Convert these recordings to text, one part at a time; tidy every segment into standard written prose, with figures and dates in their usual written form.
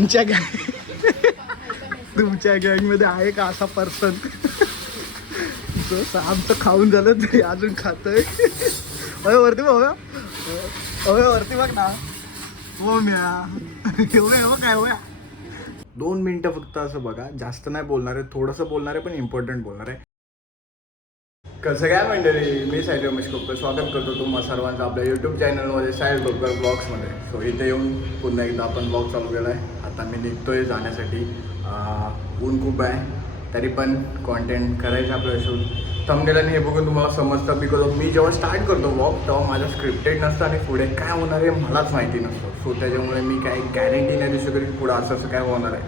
तुमच्या गँग मध्ये आहे का असा पर्सन जो आमचं खाऊन झालं तरी अजून खातोय? अरे वरती बघ, अरे वरती बघ ना. हो म्या काय होया. 2 मिनिटं फक्त असं बघा, जास्त नाही बोलणार आहे, थोडंसं बोलणार आहे पण इम्पॉर्टंट बोलणार आहे. कसं काय मंडळी, मी साहिल रमेश कोपकर स्वागत करतो तुम्हा सर्वांचं आपल्या यूट्यूब चॅनलमध्ये, साहिल कोपकर ब्लॉग्समध्ये. सो इथे येऊन पुन्हा एकदा आपण ब्लॉग चालू केला आहे. आता मी निघतोय जाण्यासाठी. ऊन खूप आहे तरी पण कॉन्टेंट करायचं आपल्याला शूट. थंबनेल हे बघून तुम्हाला समजतं, बिकॉज मी जेव्हा स्टार्ट करतो ब्लॉग तेव्हा माझं स्क्रिप्टेड नसतं आणि पुढे काय होणार आहे मलाच माहिती नसतं. सो त्याच्यामुळे मी काही गॅरंटी नाही देऊ शकत की पुढं असं काय होणार आहे.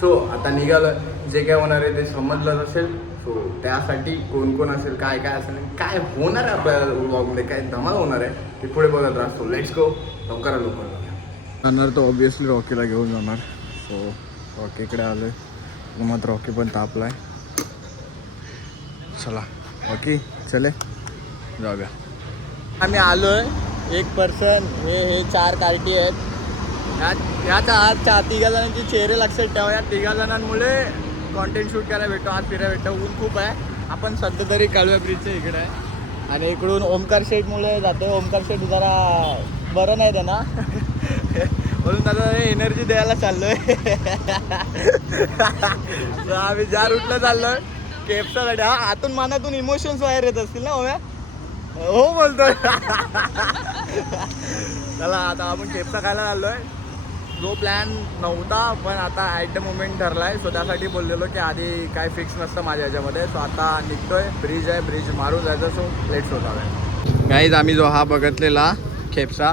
सो आता निघालं, जे काय होणार आहे ते समजलंच असेल. सो त्यासाठी कोण कोण असेल, काय काय असेल, काय होणार आहे आपल्या व्लॉगमध्ये, काय धमाल होणार आहे ते पुढे बघत राहतो. Let's go. लवकर जाणार तो ऑब्विसली रॉकीला घेऊन जाणार. सो रॉकीकडे आलो आहे, मात्र रॉकी पण तापला आहे. चला रॉकी चले जाऊया. आम्ही आलो आहे. एक पर्सन, हे 4 कार्टी आहेत. याचा आज 3 जणांचे चेहरे लक्षात ठेवा. या 3 जणांमुळे कॉन्टेंट शूट करायला भेटतो, आज फिरायला भेटतो. ऊन खूप आहे. आपण सध्या तरी कालव्या ब्रिजच्या इकडे आहे आणि इकडून ओमकार शेठमुळे जातो. ओमकार शेठ जरा बरं नाही त्यांना म्हणून त्याला एनर्जी द्यायला चाललोय. आम्ही ज्या रूटला चाललोय केपसाठी. हा, आतून मनातून इमोशन्स बाहेर येत असतील ना ओम्या? हो बोलतोय. चला आता आपण केपचा खायला चाललोय. जो प्लॅन नव्हता पण आता ॲट द मोमेंट ठरला आहे. सो त्यासाठी बोललेलो की आधी काय फिक्स नसतं माझ्या ह्याच्यामध्ये. सो आता निघतोय. ब्रिज आहे, ब्रिज मारून जायचं. सो लेट्स होत आहे गाईज. आम्ही जो हा बघितलेला खेपसा,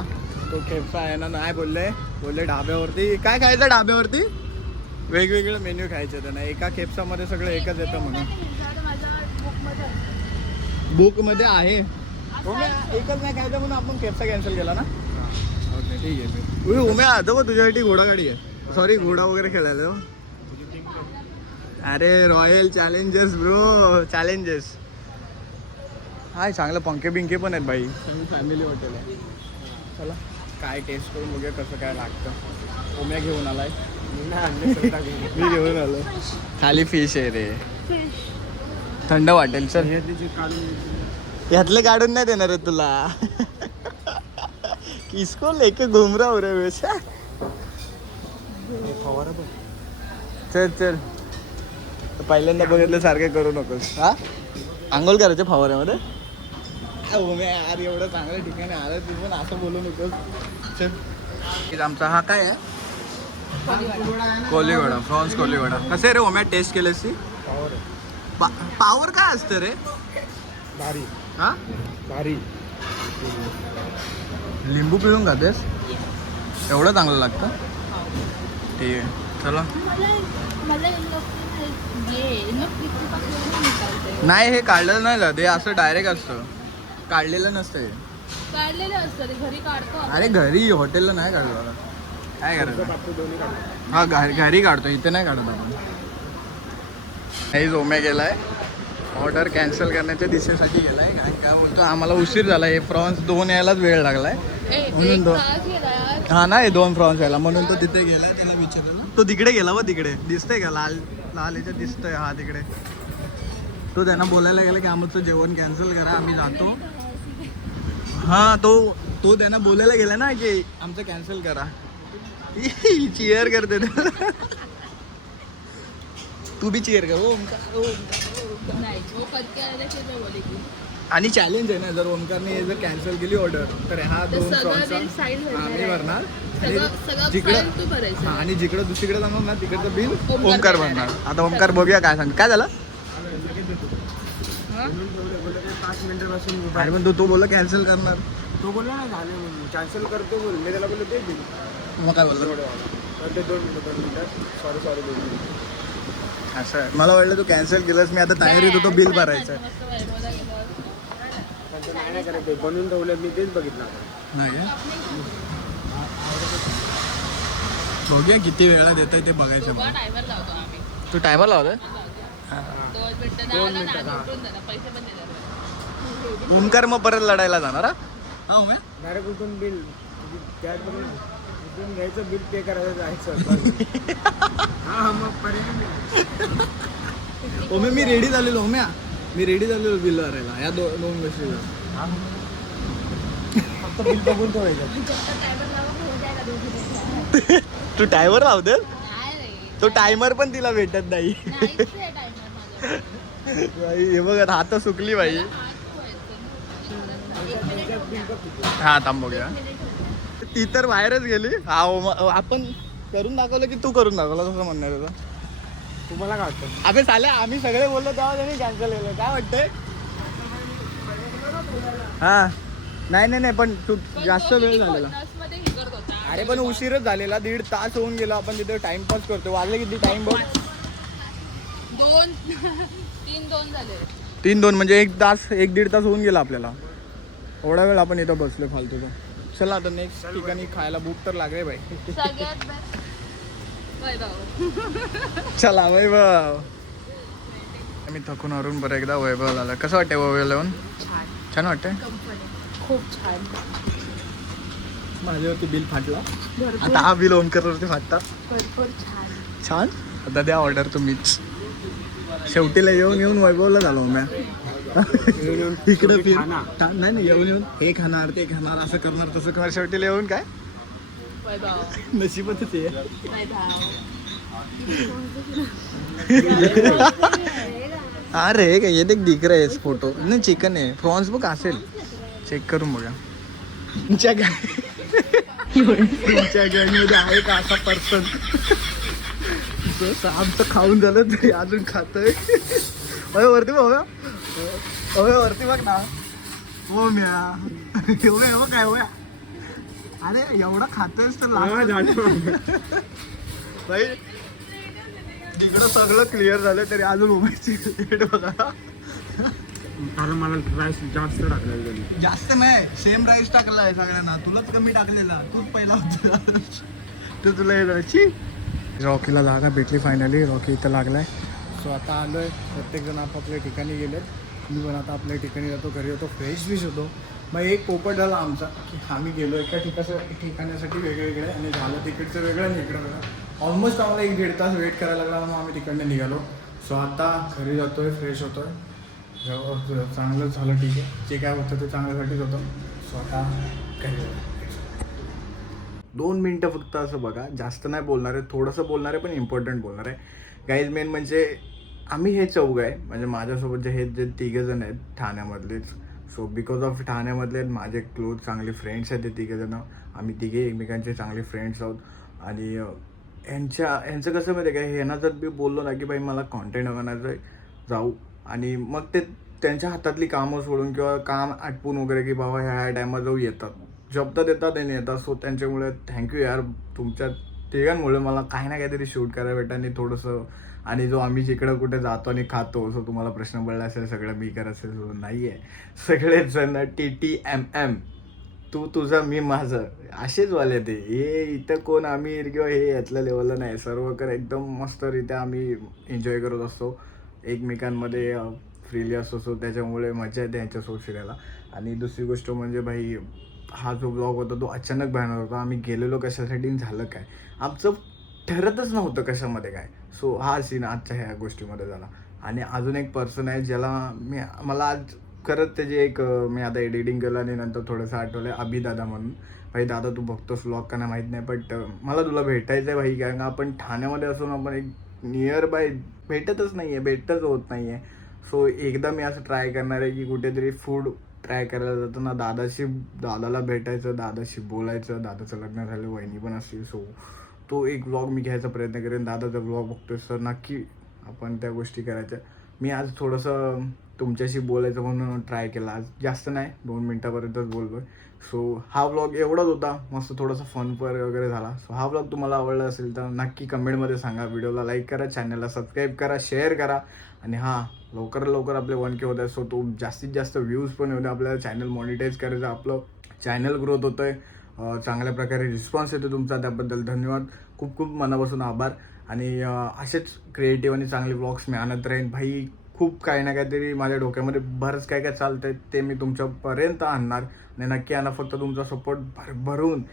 तो खेपसा आहे ना, नाही बोलले ढाब्यावरती काय खायचं. ढाब्यावरती वेगवेगळे मेन्यू खायचे त्यांना. एका खेपसामध्ये सगळं एकच येतं म्हणून. बुकमध्ये आहे एकच नाही खायचं म्हणून आपण खेपसा कॅन्सल केला ना. ओके ठीक आहे. उम्या आता बघ तुझ्यासाठी घोडागाडी आहे. सॉरी, घोडा वगैरे खेळायला. अरे रॉयल चॅलेंजर्स ब्रो, चॅलेंजर्स. हाय, चांगलं पंखे बिंके पण आहेत बाई. फॅमिली हॉटेल आहे. चला काय टेस्ट करून बघूया कसं काय लागतं. उम्या घेऊन आलाय, मी घेऊन आलो. खाली फिश आहे रे, थंड वाटेल. सर यातले काढून नाही देणार आहे तुला. किसको लेके घूम रहा हो रे वैसा. चल चल, पहिल्यांदा बघितलं सारखे करू नकोस. हा, आंघोळ करायचं फवाऱ्यामध्ये. यार एवढं चांगल्या ठिकाणी आलं तू पण असं बोलू नकोस. चल, आमचा हा काय आहे? कोलीवडा, प्रॉन्स कोलीवडा. कसे रे ओम्या, टेस्ट केलेस ती? पावर काय असतं रे? भारी. हा भारी. लिंबू पिळून खातेस? एवढं चांगलं लागतं? ठीक आहे चला. नाही, हे काढलेलं नाही जात, हे असं डायरेक्ट असतं. काढलेलं नसतं. काढलेलं असतं ते घरी काढतो. अरे घरी, हॉटेलला नाही काढलं. काय करायचं? हा घरी काढतो, इथे नाही काढत आपण. काही ओम्या गेलाय ऑर्डर कॅन्सल करण्याच्या दिशेसाठी गेलाय. काय बोलतो, आम्हाला उशीर झाला. हे प्रॉन्स 2 यायलाच वेळ लागलाय म्हणून 2. हा नाही, 2 प्रॉन्स यायला म्हणून तो तिथे गेलाय. त्याला विचारलं, तो तिकडे गेला व तिकडे दिसतंय का लाल लाल याच्यात दिसतंय. हा तिकडे तो त्यांना बोलायला गेला की आमचं जेवण कॅन्सल करा, आम्ही जातो. हा तो त्यांना बोलायला गेला ना की आमचं कॅन्सल करा. चिअर करते तू बी चिअर कर. आणि चॅलेंज आहे ना, जर ओमकारने जर कॅन्सल केली ऑर्डर तर हा 2 प्रॉन्स आम्ही भरणार आणि जिकडं दुसरीकडे जाणार ना तिकडचं बिल ओमकार भरणार. आता ओमकार बघूया काय सांग. काय झालं? 5 मिनिटापासून अरे पण तो बोलला कॅन्सल करणार. तो बोलला ना झाले म्हणून कॅन्सल करतो बोल. मी त्याला बोललो ते बिल. मग काय बोलतो? 2 मिनिटं सॉरी 2 मिनिटं. असं आहे. मला वाटलं तू कॅन्सल केलंस. मी आता तयारीत होतो बिल भरायचं. नाही करायचं, बनवून ठेवलं मी, तेच बघितलं नाही. बघूया किती वेळा देतोय ते बघायचं. तू टायमर लावतोय? ओमकार मग परत लढायला जाणार? हा डायरेक्ट उठून बिल इथून घ्यायचं बिल पे करायचं जायचं. हा मग पर्याय ओमे मी रेडी झालेलो ओम्या मी रेडी झालेलो बिल भरायला या दोन गोष्टीला. फक्त बिल बघून ठेवायचं. तू टायमर लाव दे. नाही रे. तो टायमर पण तिला भेटत नाही. नाहीच आहे timer माझ्याकडे. बाई हे बघ हात सुकली बाई. त्याच्यात बिल बघ किती. हा थांब बघूया. ती तर बाहेरच गेली. हा आपण करून दाखवलं की तू करून दाखवलं तसं म्हणणार होतं. तुम्हाला काय वाटतं? अबे चाले आम्ही सगळे बोललो तेव्हा त्यांनी कॅन्सल केलं. काय वाटतंय? हा नाही नाही नाही पण तू पण जास्त तो वेळ किती झालेला. 50 मध्ये हे करत होता. अरे पण उशीरच झालेला 1.5 तास होऊन गेला. आपण तिथे टाइमपास करतो. वाजले किती टाइम बघ. 3-2 झाले. 3-2 म्हणजे 1 तास 1-1.5 तास होऊन गेला आपल्याला. एवढा वेळ आपण इथं बसलो फालतूचा. चला आता नेक्स्ट ठिकाणी खायला भूक तर लागले बाई. सगळ्यात बेस्ट वैभव. चला वैभव. मी थकून हरून बरं एकदा वैभव आला. कसं वाटतंय वैभव येऊन? छान वाटतंय. खूप छान. माझ्यावरती बिल फाटला. आता हा बिल ओमकरवरती फाटता. भरपूर छान. छान. आता द्या ऑर्डर तुम्हीच. शेवटीला येऊन येऊन वैभवला झालो म्या. इकडे फिर नाही नाही येऊन येऊन हे खाणार ते खाणार असं करणार तसं करणार. शेवटीला येऊन काय वैभव. नशीबच आहे. अरे ये देख दिख रहा है इस फोटो. नाही चिकन आहे. प्रॉन्स बुक असेल. चेक करून बघा. तुमच्या गँगमध्ये आहे का असा पर्सन आमचं खाऊन झालं तरी अजून खातोय. अरे वरती बघ अरे वरती बघ ना. हो म्या एवढं बघ काय होया. अरे एवढा खातोयस तर भाई इकडं सगळं क्लिअर झालं तरी अजून उभायची रेट बघा. कारण मला प्राईस जास्त टाकलेलं गेली. जास्त नाही सेम राईस टाकला आहे सगळ्यांना. तुलाच कमी टाकलेला. तूच पहिला होता. तर तुला हे जायची. रॉकीला जागा भेटली फायनली. रॉकी इथं लागलाय. सो आता आलोय. प्रत्येकजण आपापल्या ठिकाणी गेलेत. मी पण आता आपल्या ठिकाणी जातो. घरी होतो फ्रेश बीश होतो. मग एक पोपट झाला आमचा की आम्ही गेलो एका ठिकाणासाठी वेगवेगळे आणि झालं तिकडचं वेगळं आणि इकडं वेगळं. ऑलमोस्ट आम्हाला 1-1.5 तास वेट करायला लागला. मग आम्ही तिकडनं निघालो. सो आता घरी जातोय फ्रेश होतोय. चांगलं झालं ठीक आहे. जे काय होतं ते चांगल्यासाठीच होतं. सो आता घरी 2 मिनटं फक्त असं बघा. जास्त नाही बोलणार आहे. थोडंसं बोलणार आहे पण इम्पॉर्टंट बोलणार आहे. गाईज मेन म्हणजे आम्ही हे चौघ आहे म्हणजे माझ्यासोबत जे 3 जण आहेत ठाण्यामधलेच. सो बिकॉज ऑफ ठाण्यामधले माझे क्लोज चांगले फ्रेंड्स आहेत ते 3 जण. आम्ही 3 एकमेकांचे चांगले फ्रेंड्स आहोत. आणि यांचं कसं माहिती आहे का ह्यांना जर मी बोललो ना की बाई मला कॉन्टेंट बनवायचं जाऊ आणि मग ते त्यांच्या हातातली कामं सोडून किंवा काम आटपून वगैरे की बाबा ह्या टायमात जाऊ येतात. जॉब तर देतात आणि येतात. सो त्यांच्यामुळे थँक्यू यार. तुमच्या 3घांमुळे मला काही ना काहीतरी शूट करायला भेटतं आणि थोडंसं. आणि जो आम्ही जिकडं कुठे जातो आणि खातो. सो तुम्हाला प्रश्न पडला असेल सगळं मी करत असेल. सो नाही आहे सगळेच जण TTMM तू तुझं मी माझं असेच वाले ते. हे इथं कोण आम्ही किंवा हे यातल्या लेवलला नाही. सर्वकर एकदम मस्तरित्या आम्ही एन्जॉय करत असतो. एकमेकांमध्ये फ्रीली असतो. सो त्याच्यामुळे मजा येते यांच्यासोबत फिरायला. आणि दुसरी गोष्ट म्हणजे भाई हा जो ब्लॉग होता तो अचानक बनवला होता. आम्ही गेलेलो कशासाठी झालं काय आमचं ठरतच नव्हतं कशामध्ये काय. सो हा सीन आजच्या ह्या गोष्टीमध्ये झाला. आणि अजून एक पर्सन आहे ज्याला मला आज करत त्याची एक मी आता एडिटिंग केलं आणि नंतर थोडंसं आठवलं आहे. अभिदादा म्हणून. भाई दादा तू बघतोस व्लॉग का नाही माहीत नाही बट मला तुला भेटायचं आहे भाई. कारण आपण ठाण्यामध्ये असून आपण एक नियर बाय भेटतच नाही आहे. भेटतच होत नाही आहे. सो एकदा मी असं ट्राय करणार आहे की कुठेतरी फूड ट्राय करायला जाताना दादाला भेटायचं. दादाशी बोलायचं. दादाचं लग्न झालं. वहिनी पण असतील. सो तो एक व्लॉग मी घ्यायचा प्रयत्न करेन. दादाचा व्लॉग बघतोय सर नक्की आपण त्या गोष्टी करायच्या. मी आज थोडंसं तुमच्याशी बोलायचं म्हणून ट्राय केला. आज जास्त नाही 2 मिनटापर्यंतच बोललो आहे. सो हा व्लॉग एवढाच होता. मस्त थोडासा फन वगैरे झाला. सो हा व्लॉग तुम्हाला आवडला असेल तर नक्की कमेंटमध्ये सांगा. व्हिडिओला लाईक करा. चॅनलला सबस्क्राईब करा. शेअर करा. आणि लवकर आपले 1K होत आहे. सो तो जास्तीत जास्त व्ह्यूज पण होते. आपल्याला चॅनल मॉनिटाईज करायचं. आपलं चॅनल ग्रोथ होतं आहे. चांगल्या प्रकारे रिस्पॉन्स येतो तुमचा. त्याबद्दल धन्यवाद. खूप खूप मनापासून आभार. आणि असेच क्रिएटिव्ह आणि चांगले व्लॉग्स मी आणत राहीन. भाई खूप काही ना काहीतरी माझ्या डोक्यामध्ये बरंच काय चालतं आहे ते मी तुमच्यापर्यंत आणणार. आणि नक्की आणा. फक्त तुमचा सपोर्ट भरून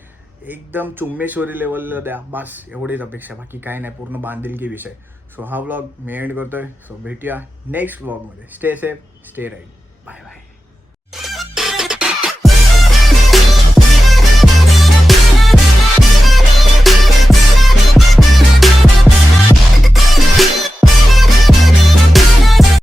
एकदम चुम्मेश्वरी लेवलला द्या, बस एवढीच अपेक्षा, बाकी काय नाही, पूर्ण बांधिलकी विषय. सो हा व्लॉग मी एंड करतोय. सो भेटूया नेक्स्ट व्लॉगमध्ये. Stay safe, stay right, bye bye.